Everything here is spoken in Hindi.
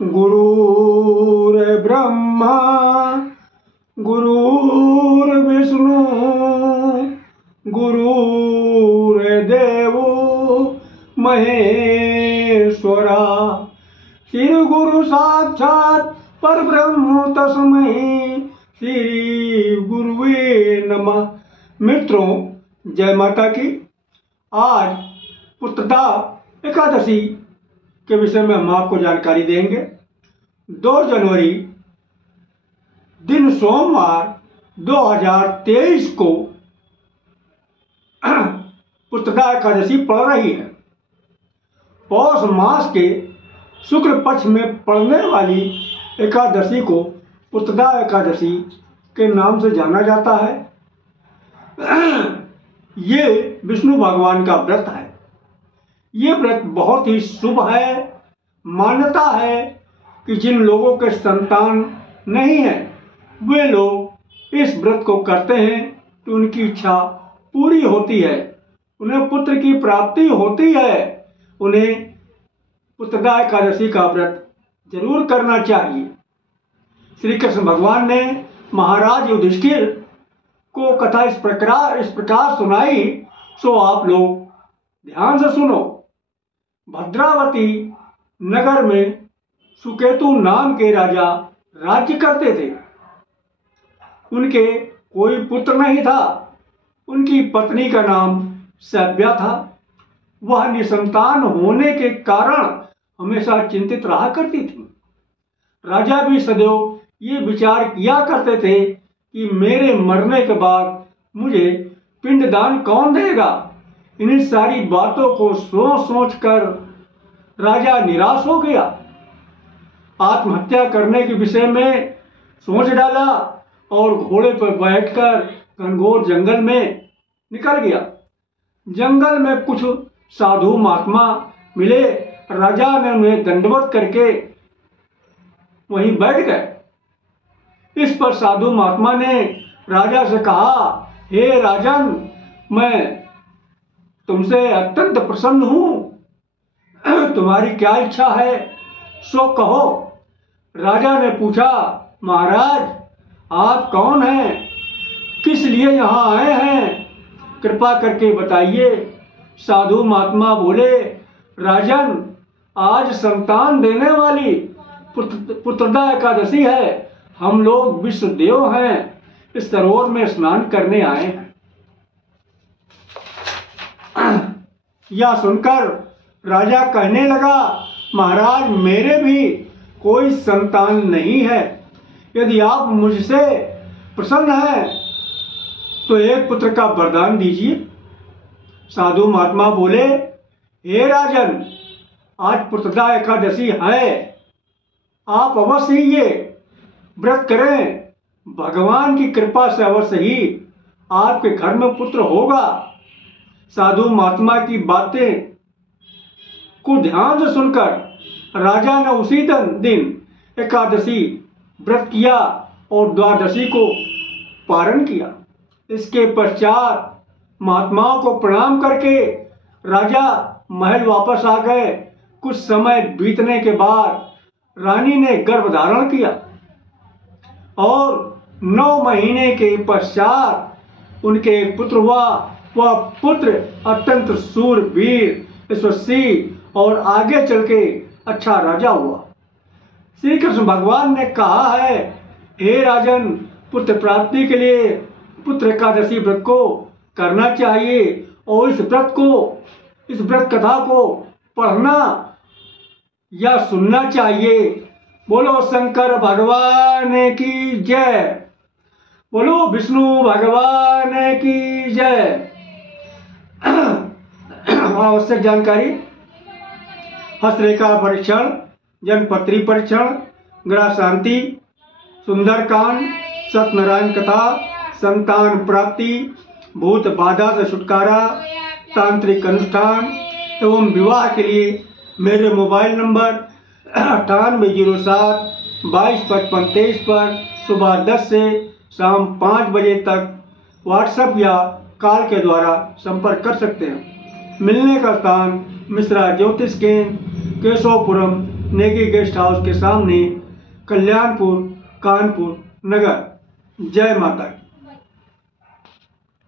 गुरुर्ब्रह्मा गुरुर्विष्णु गुरुर्देवो महेश्वरा श्री गुरु साक्षात परब्रह्म तस्मै श्री गुरुवे नमः। मित्रों, जय माता की। आज पुत्रदा एकादशी के विषय में हम आपको जानकारी देंगे। 2 जनवरी दिन सोमवार 2023 को पुत्रदा एकादशी पड़ रही है। पौष मास के शुक्ल पक्ष में पड़ने वाली एकादशी को पुत्रदा एकादशी के नाम से जाना जाता है। ये विष्णु भगवान का व्रत है। ये व्रत बहुत ही शुभ है। मान्यता है कि जिन लोगों के संतान नहीं है वे लोग इस व्रत को करते हैं तो उनकी इच्छा पूरी होती है, उन्हें पुत्र की प्राप्ति होती है। उन्हें पुत्रदा एकादशी का व्रत जरूर करना चाहिए। श्री कृष्ण भगवान ने महाराज युधिष्ठिर को कथा इस प्रकार सुनाई, सो आप लोग ध्यान से सुनो। भद्रावती नगर में सुकेतु नाम के राजा राज्य करते थे। उनके कोई पुत्र नहीं था। उनकी पत्नी का नाम सभ्या था। वह निसंतान होने के कारण हमेशा चिंतित रहा करती थी। राजा भी सदैव ये विचार किया करते थे कि मेरे मरने के बाद मुझे पिंडदान कौन देगा। इन्हीं सारी बातों को सोच सोच कर राजा निराश हो गया। आत्महत्या करने के विषय में सोच डाला और घोड़े पर बैठकर घनघोर जंगल में निकल गया। जंगल में कुछ साधु महात्मा मिले। राजा ने उन्हें दंडवत करके वहीं बैठ गए। इस पर साधु महात्मा ने राजा से कहा, हे राजन, मैं तुमसे अत्यंत प्रसन्न हूं। तुम्हारी क्या इच्छा है सो कहो। राजा ने पूछा, महाराज आप कौन हैं, किस लिए यहाँ आए हैं, कृपा करके बताइए। साधु महात्मा बोले, राजन आज संतान देने वाली पुत्रदा एकादशी है। हम लोग विश्व देव हैं, इस सरोवर में स्नान करने आए हैं। यह सुनकर राजा कहने लगा, महाराज मेरे भी कोई संतान नहीं है। यदि आप मुझसे प्रसन्न हैं तो एक पुत्र का वरदान दीजिए। साधु महात्मा बोले, हे राजन, आज पुत्रदा एकादशी है, आप अवश्य ही ये व्रत करें। भगवान की कृपा से अवश्य ही आपके घर में पुत्र होगा। साधु महात्मा की बातें को ध्यान से सुनकर राजा ने उसी दिन एकादशी व्रत किया और द्वादशी को पारण किया। इसके पश्चात महात्माओं को प्रणाम करके राजा महल वापस आ गए। कुछ समय बीतने के बाद रानी ने गर्भ धारण किया और 9 महीने के पश्चात उनके एक पुत्र हुआ। वह पुत्र अत्यंत शूरवीर, यशस्वी और आगे चल के अच्छा राजा हुआ। श्री कृष्ण भगवान ने कहा है, हे राजन, पुत्र प्राप्ति के लिए पुत्र एकादशी व्रत को करना चाहिए और इस व्रत कथा को पढ़ना या सुनना चाहिए। बोलो शंकर भगवान की जय। बोलो विष्णु भगवान की जय। आवश्यक जानकारी: हस्तरेखा परीक्षण, जन्मपत्री परीक्षण, ग्रह शांति, सुंदरकांड, सत्यनारायण कथा, संतान प्राप्ति, भूत बाधा से छुटकारा, तांत्रिक अनुष्ठान एवं विवाह के लिए मेरे मोबाइल नंबर 9807 2255 23 पर सुबह 10 से शाम 5 बजे तक व्हाट्सएप या कॉल के द्वारा संपर्क कर सकते हैं। मिलने का स्थान मिश्रा ज्योतिष केंद्र, केशवपुरम, नेगी गेस्ट हाउस के सामने, कल्याणपुर, कानपुर नगर। जय माता की।